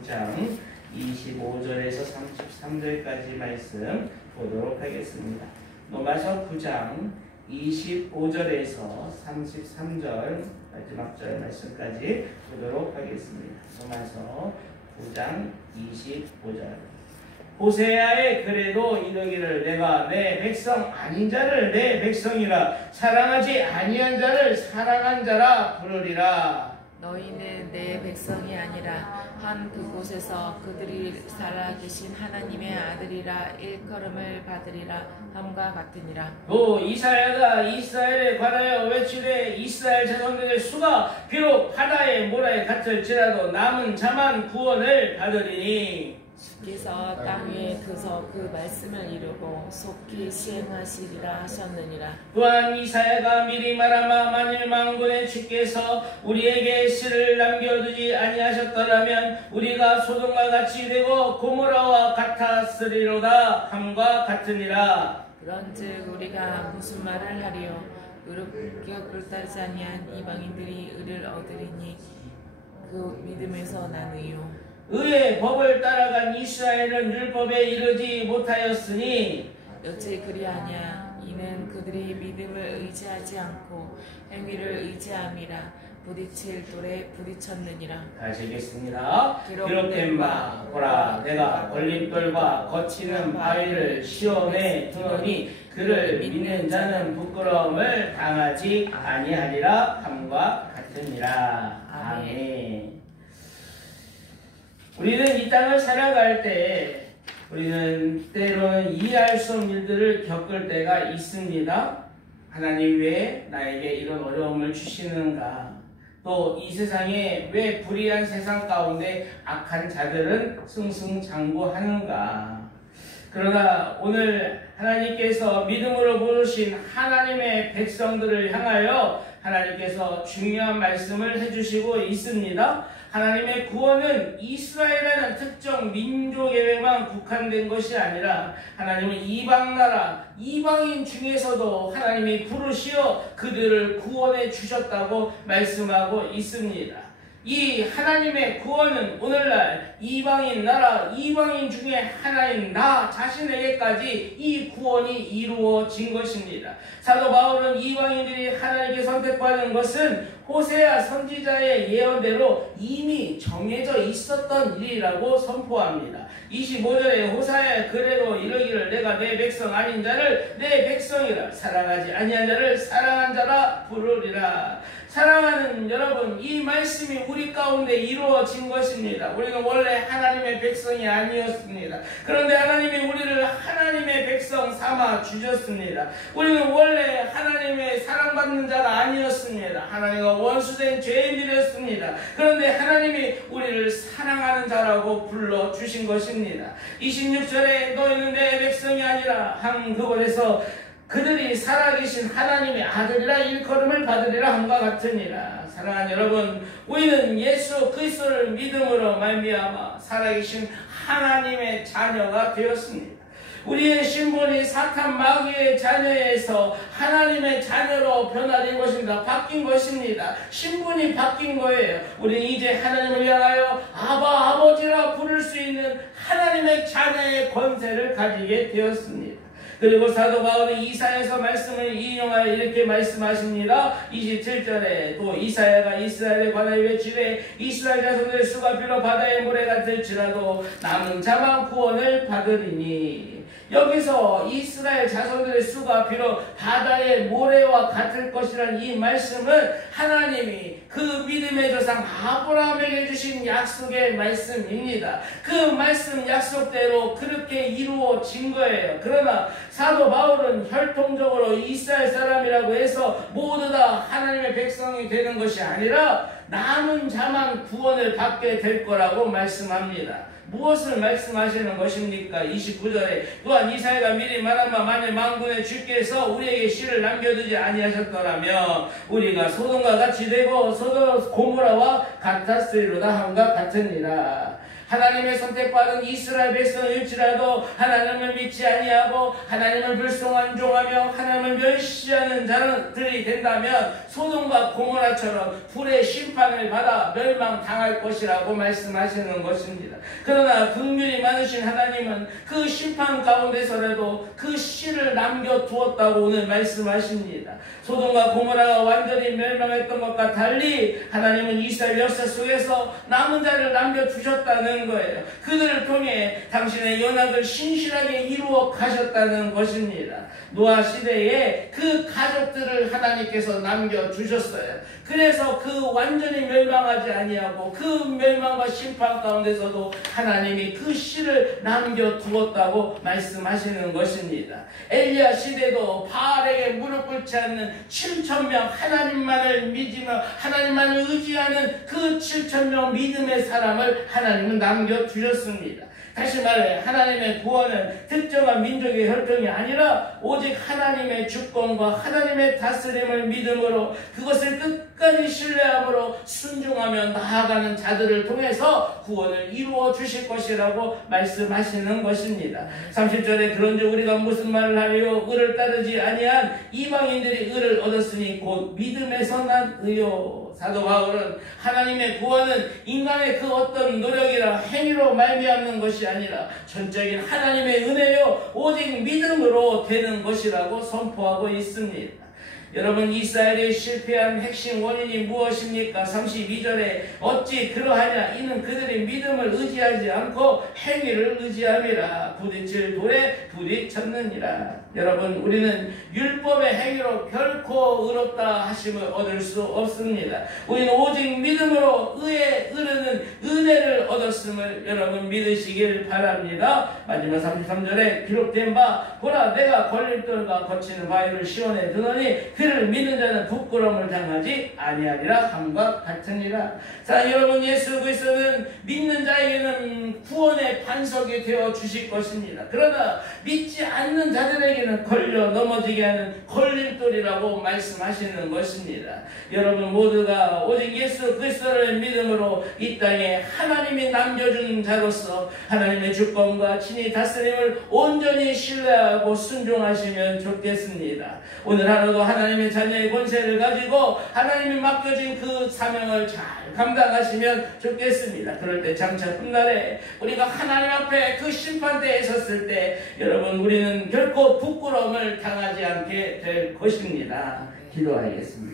9장 25절에서 33절까지 말씀 보도록 하겠습니다. 로마서 9장 25절에서 33절 마지막 절 말씀까지 보도록 하겠습니다. 로마서 9장 25절. 호세아의 글에도 이르기를 내가 내 백성 아닌 자를 내 백성이라 사랑하지 아니한 자를 사랑한 자라 부르리라. 너희는 내 백성이 아니라 한 그곳에서 그들이 살아계신 하나님의 아들이라 일컬음을 받으리라 함과 같으니라. 또 이사야가 이스라엘에 관하여 외치되 이스라엘 자손들의 수가 비록 바다의 모래에 갇힐지라도 남은 자만 구원을 받으리니 주께서 땅 위에 드서 그 말씀을 이루고 속히 시행하시리라 하셨느니라. 또한 이사야가 미리 말하마 만일 만군의 주께서 우리에게 씨를 남겨두지 아니하셨더라면 우리가 소돔과 같이 되고 고모라와 같았으리로다 함과 같으니라. 그런즉 우리가 무슨 말을 하리요? 의롭게 따르지 아니한 이방인들이 의를 얻으리니 그 믿음에서 나느요. 의의 법을 따라간 이스라엘은 율법에 이르지 못하였으니 어찌 그리하냐? 이는 그들이 믿음을 의지하지 않고 행위를 의지함이라 부딪힐 돌에 부딪혔느니라. 다시 읽겠습니다. 기록된 바 보라 내가 걸림돌과 거치는 바위를 시온에 두노니 그를 믿는 자는 부끄러움을 당하지 아니하리라 함과 같으니라. 아멘. 우리는 이 땅을 살아갈 때 우리는 때로는 이해할 수 없는 일들을 겪을 때가 있습니다. 하나님 왜 나에게 이런 어려움을 주시는가? 또 이 세상에 왜 불의한 세상 가운데 악한 자들은 승승장구하는가? 그러나 오늘 하나님께서 믿음으로 부르신 하나님의 백성들을 향하여 하나님께서 중요한 말씀을 해주시고 있습니다. 하나님의 구원은 이스라엘이라는 특정 민족에만 국한된 것이 아니라 하나님은 이방나라, 이방인 중에서도 하나님이 부르시어 그들을 구원해 주셨다고 말씀하고 있습니다. 이 하나님의 구원은 오늘날 이방인 나라, 이방인 중에 하나인 나 자신에게까지 이 구원이 이루어진 것입니다. 사도 바울은 이방인들이 하나님께 선택받은 것은 호세아 선지자의 예언대로 이미 정해져 있었던 일이라고 선포합니다. 25절에 호세아의 글에도 이르기를 내가 내 백성 아닌 자를 내 백성이라 사랑하지 아니한 자를 사랑한 자라 부르리라. 사랑하는 여러분, 이 말씀이 우리 가운데 이루어진 것입니다. 우리는 원래 하나님의 백성이 아니었습니다. 그런데 하나님이 우리를 하나님의 백성 삼아 주셨습니다. 우리는 원래 하나님의 사랑받는 자가 아니었습니다. 하나님과 원수된 죄인들이었습니다. 그런데 하나님이 우리를 사랑하는 자라고 불러주신 것입니다. 26절에 너희는 내 백성이 아니라 한 그곳에서 그들이 살아계신 하나님의 아들이라 일컬음을 받으리라 함과 같으니라. 사랑하는 여러분, 우리는 예수 그리스도를 믿음으로 말미암아 살아계신 하나님의 자녀가 되었습니다. 우리의 신분이 사탄 마귀의 자녀에서 하나님의 자녀로 변화된 것입니다. 바뀐 것입니다. 신분이 바뀐 거예요. 우리는 이제 하나님을 향하여 아바 아버지라 부를 수 있는 하나님의 자녀의 권세를 가지게 되었습니다. 그리고 사도 바울은 이사야서 말씀을 인용하여 이렇게 말씀하십니다. 27절에 또 이사야가 이스라엘에 관하여 외치되 이스라엘 자손들의 수가 비록 바다의 모래 같을지라도 남은 자만 구원을 받으리니. 여기서 이스라엘 자손들의 수가 비록 바다의 모래와 같을 것이라는 이 말씀은 하나님이 그 믿음의 조상 아브라함에게 주신 약속의 말씀입니다. 그 말씀 약속대로 그렇게 이루어진 거예요. 그러나 사도 바울은 혈통적으로 이스라엘 사람이라고 해서 모두 다 하나님의 백성이 되는 것이 아니라 남은 자만 구원을 받게 될 거라고 말씀합니다. 무엇을 말씀하시는 것입니까? 29절에 또한 이사야가 미리 말한 바 만일 만군의 주께서 우리에게 씨를 남겨두지 아니하셨더라면 우리가 소돔과 같이 되고 소돔 고모라와 같았으리로다 함과 같으니라. 하나님의 선택받은 이스라엘 백성일지라도 하나님을 믿지 아니하고 하나님을 불순종하며 하나님을 멸시하는 자들이 된다면 소돔과 고모라처럼 불의 심판 심판을 받아 멸망당할 것이라고 말씀하시는 것입니다. 그러나 긍휼이 많으신 하나님은 그 심판 가운데서라도 그 씨를 남겨두었다고 오늘 말씀하십니다. 소돔과 고모라가 완전히 멸망했던 것과 달리 하나님은 이스라엘 역사 속에서 남은 자를 남겨주셨다는 거예요. 그들을 통해 당신의 연약을 신실하게 이루어 가셨다는 것입니다. 노아 시대에 그 가족들을 하나님께서 남겨주셨어요. 그래서 그 완전히 멸망하지 아니하고 그 멸망과 심판 가운데서도 하나님이 그 씨를 남겨두었다고 말씀하시는 것입니다. 엘리야 시대도 바알에게 무릎 꿇지 않는 7,000명 하나님만을 믿으며 하나님만을 의지하는 그 7,000명 믿음의 사람을 하나님은 남겨주셨습니다. 다시 말해 하나님의 구원은 특정한 민족의 혈통이 아니라 오직 하나님의 주권과 하나님의 다스림을 믿음으로 그것을 끝까지 신뢰함으로 순종하며 나아가는 자들을 통해서 구원을 이루어 주실 것이라고 말씀하시는 것입니다. 30절에 그런즉 우리가 무슨 말을 하리요 의를 따르지 아니한 이방인들이 의를 얻었으니 곧 믿음에서 난 의요. 사도 바울은 하나님의 구원은 인간의 그 어떤 노력이나 행위로 말미암는 것이 아니라 전적인 하나님의 은혜요 오직 믿음으로 되는 것이라고 선포하고 있습니다. 여러분 이스라엘이 실패한 핵심 원인이 무엇입니까? 32절에 어찌 그러하냐 이는 그들이 믿음을 의지하지 않고 행위를 의지함이라 부딪힐 돌에 부딪혔느니라. 여러분 우리는 율법의 행위로 결코 의롭다 하심을 얻을 수 없습니다. 우리는 오직 믿음으로 의에 이르는 은혜를 얻었음을 여러분 믿으시길 바랍니다. 마지막 33절에 기록된 바 보라 내가 걸림돌과 거치는 바위를 시온에 두노니 그를 믿는 자는 부끄러움을 당하지 아니하리라 함과 같으니라. 자 여러분 예수 그리스도는 믿는 자에게는 구원의 반석이 되어 주실 것입니다. 그러나 믿지 않는 자들에게는 걸려 넘어지게 하는 걸림돌이라고 말씀하시는 것입니다. 여러분 모두가 오직 예수 그리스도를 믿음으로 이 땅에 하나님이 남겨준 자로서 하나님의 주권과 친히 다스림을 온전히 신뢰하고 순종하시면 좋겠습니다. 오늘 하루도 하나님의 자녀의 권세를 가지고 하나님이 맡겨진 그 사명을 잘 감당하시면 좋겠습니다. 그럴 때 장차 훗날에 우리가 하나님 앞에 그 심판대에 섰을 때 여러분 우리는 결코 부끄러움을 당하지 않게 될 것입니다. 기도하겠습니다.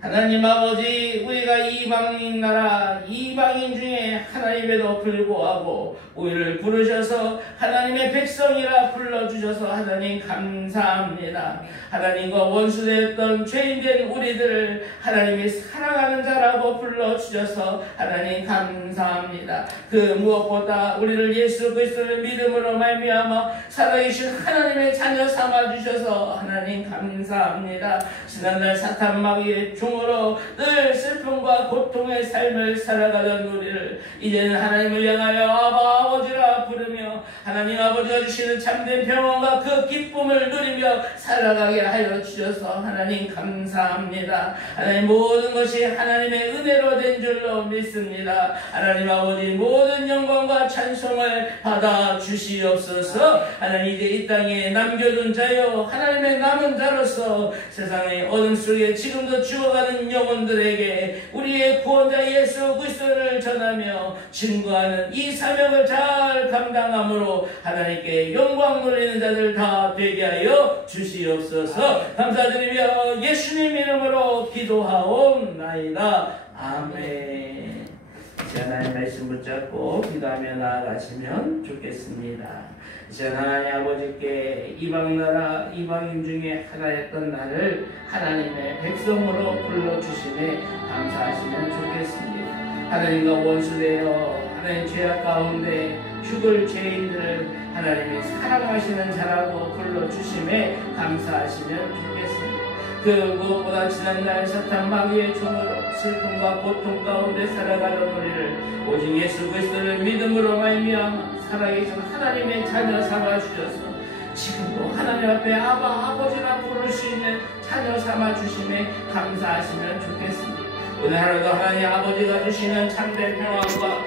하나님 아버지 우리가 이방인 나라 이방인 중에 하나님에도 불구하고 우리를 부르셔서 하나님의 백성이라 불러주셔서 하나님 감사합니다. 하나님과 원수되었던 죄인된 우리들을 하나님이 사랑하는 자라고 불러주셔서 하나님 감사합니다. 그 무엇보다 우리를 예수 그리스도를 믿음으로 말미암아 살아계신 하나님의 자녀 삼아주셔서 하나님 감사합니다. 지난날 사탄 마귀의 종으로 늘 슬픔과 고통의 삶을 살아가던 우리를 이제는 하나님을 향하여 아버지라 부르며 하나님 아버지가 주시는 참된 평안과 그 기쁨을 누리며 살아가게 하여 주셔서 하나님 감사합니다. 하나님 모든 것이 하나님의 은혜로 된 줄로 믿습니다. 하나님 아버지 모든 영광과 찬송을 받아 주시옵소서. 하나님 이제 이 땅에 남겨둔 자여 하나님의 남은 자로서 세상의 어둠 속에 지금도 죽어가는 영혼들에게 우리의 구원자 예수 그리스도를 전하며 증거하는 이 사명을 잘 감당함으로 하나님께 영광 돌리는 자들 다 되게 하여 주시옵소서. 감사드리며 예수님 이름으로 기도하옵나이다. 아멘. 하나님의 말씀 붙잡고 기도하며 나아가시면 좋겠습니다. 이제 하나님 아버지께 이방나라 이방인 중에 하나였던 나를 하나님의 백성으로 불러주심에 감사하시면 좋겠습니다. 하나님과 원수되어 하나님 죄악 가운데 죽을 죄인들을 하나님이 사랑하시는 자라고 불러주심에 감사하시면 좋겠습니다. 그 무엇보다 지난날 사탄 마귀의 종으로 슬픔과 고통 가운데 살아가는 우리를 오직 예수 그리스도를 믿음으로 말미암아 살아계신 하나님의 자녀 삼아주셔서 지금도 하나님 앞에 아버지라 부를 수 있는 자녀 삼아주심에 감사하시면 좋겠습니다. 오늘 하루도 하나님 아버지가 주시는 참된 평안과